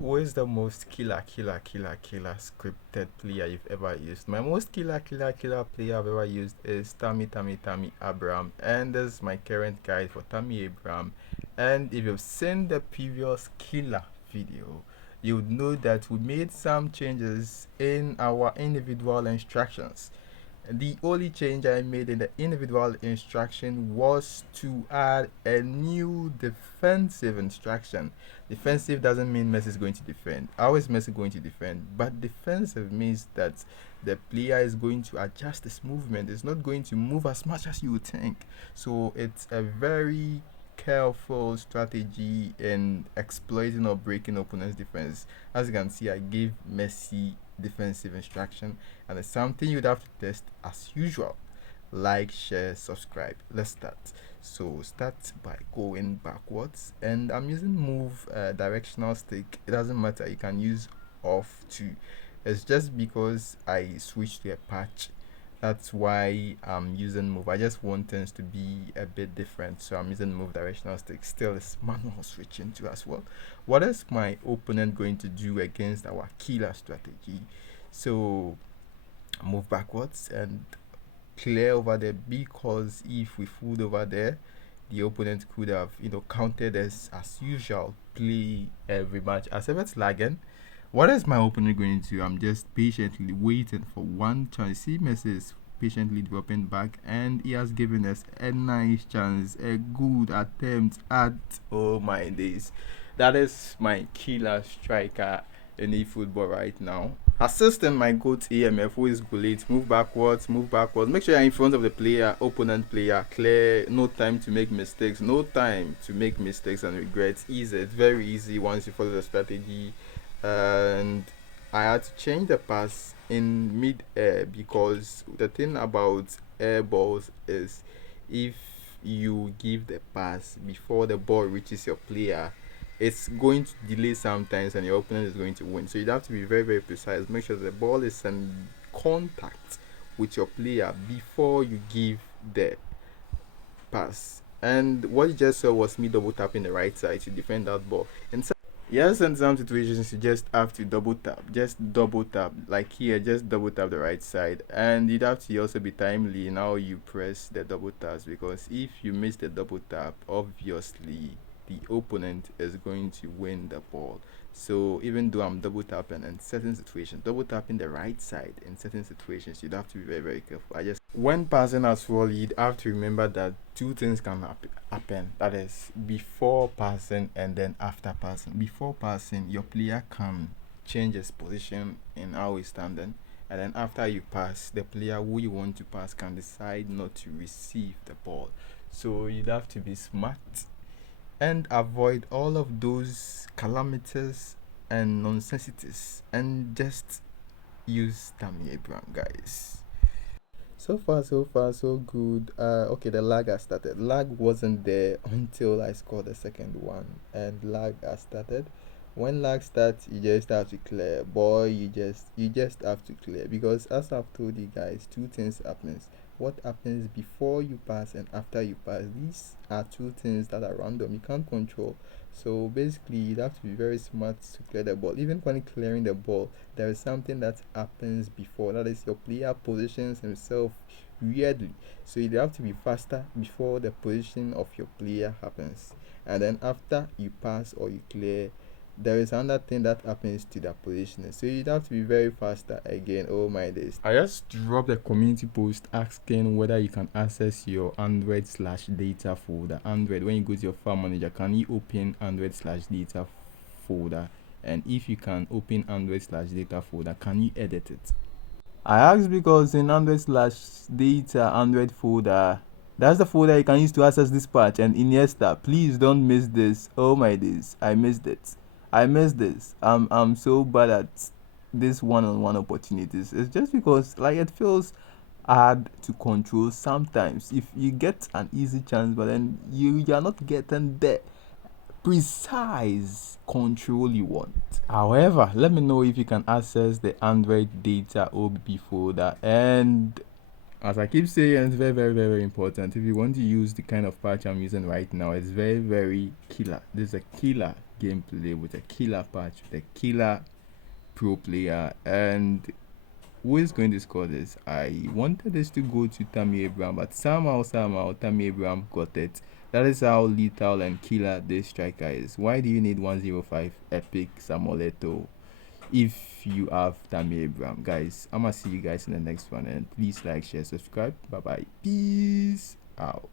Who is the most killer scripted player you've ever used? My most killer player I've ever used is Tammy Abraham, and this is my current guide for Tammy Abraham. And if you've seen the previous killer video, you would know that we made some changes in our individual instructions. The only change I made in the individual instruction was to add a new defensive instruction. Defensive doesn't mean Messi is going to defend. How is Messi going to defend? But defensive means that the player is going to adjust his movement. It's not going to move as much as you would think. So it's a very careful strategy in exploiting or breaking opponent's defense. As you can see, I gave Messi defensive instruction, and it's something you'd have to test as usual. Like, share, subscribe. Let's start. So start by going backwards, and I'm using move directional stick. It doesn't matter, you can use off too. It's just because I switched to a patch, that's why I'm using move. I just want things to be a bit different, so I'm using move directional stick. Still, it's manual switching too as well. What is my opponent going to do against our killer strategy? So move backwards and clear over there, because if we fooled over there, the opponent could have counted as usual, play every match as if it's lagging. What is my opponent going to do? I'm just patiently waiting for one chance. See, Messi is patiently dropping back, and he has given us a nice chance, a good attempt at, oh my days. That is my killer striker in eFootball right now. Assisting my goat AMF, who is Gullit. Move backwards, move backwards. Make sure you're in front of the player, opponent player. Clear, no time to make mistakes. No time to make mistakes and regrets. Easy. It's very easy once you follow the strategy. And I had to change the pass in mid-air, because the thing about air balls is if you give the pass before the ball reaches your player, it's going to delay sometimes and your opponent is going to win. So you have to be very, very precise. Make sure the ball is in contact with your player before you give the pass. And what you just saw was me double tapping the right side to defend that ball. And yes, in some situations you just have to double tap. Just double tap. Like here, just double tap the right side. And you'd have to also be timely in how you press the double taps, because if you miss the double tap, obviously the opponent is going to win the ball. So even though I'm double tapping in certain situations, double tapping the right side in certain situations, you'd have to be very, very careful. I just When passing as well, you'd have to remember that two things can happen. That is before passing and then after passing. Before passing, your player can change his position in how he's standing, and then after you pass, the player who you want to pass can decide not to receive the ball. So you'd have to be smart and avoid all of those calamities and nonsensities, and just use Tammy Abraham, guys. So far, so good. Okay, the lag has started. Lag wasn't there until I scored the second one, and lag has started. When lag starts, you just have to clear. Boy, you just have to clear, because as I've told you guys, two things happens. What happens before you pass and after you pass? These are two things that are random. You can't control. So basically, you have to be very smart to clear the ball. Even when clearing the ball, there is something that happens before. That is, your player positions himself weirdly. So you have to be faster before the position of your player happens. And then after you pass or you clear, there is another thing that happens to the positioning. So you'd have to be very faster again. Oh my days. I just dropped a community post asking whether you can access your Android slash data folder. Android, when you go to your file manager, can you open Android slash data folder? And if you can open Android slash data folder, can you edit it? I asked because in Android slash data Android folder, that's the folder you can use to access this patch. And Iniesta, please don't miss this. Oh my days, I missed it. I missed this. I'm so bad at this one-on-one opportunities. It's just because like it feels hard to control sometimes. If you get an easy chance, but then you're not getting the precise control you want. However, let me know if you can access the Android data OBB folder. And as I keep saying, it's very, very, very, very important. If you want to use the kind of patch I'm using right now, it's very, very killer. This is a killer gameplay with a killer patch, with a killer pro player. And who is going to score this? I wanted this to go to Tammy Abraham, but somehow Tammy Abraham got it. That is how lethal and killer this striker is. Why do you need 105 epic Samuel Eto'o if you have Tammy Abraham? Guys, I'm gonna see you guys in the next one, and please like, share, subscribe. Bye bye, peace out.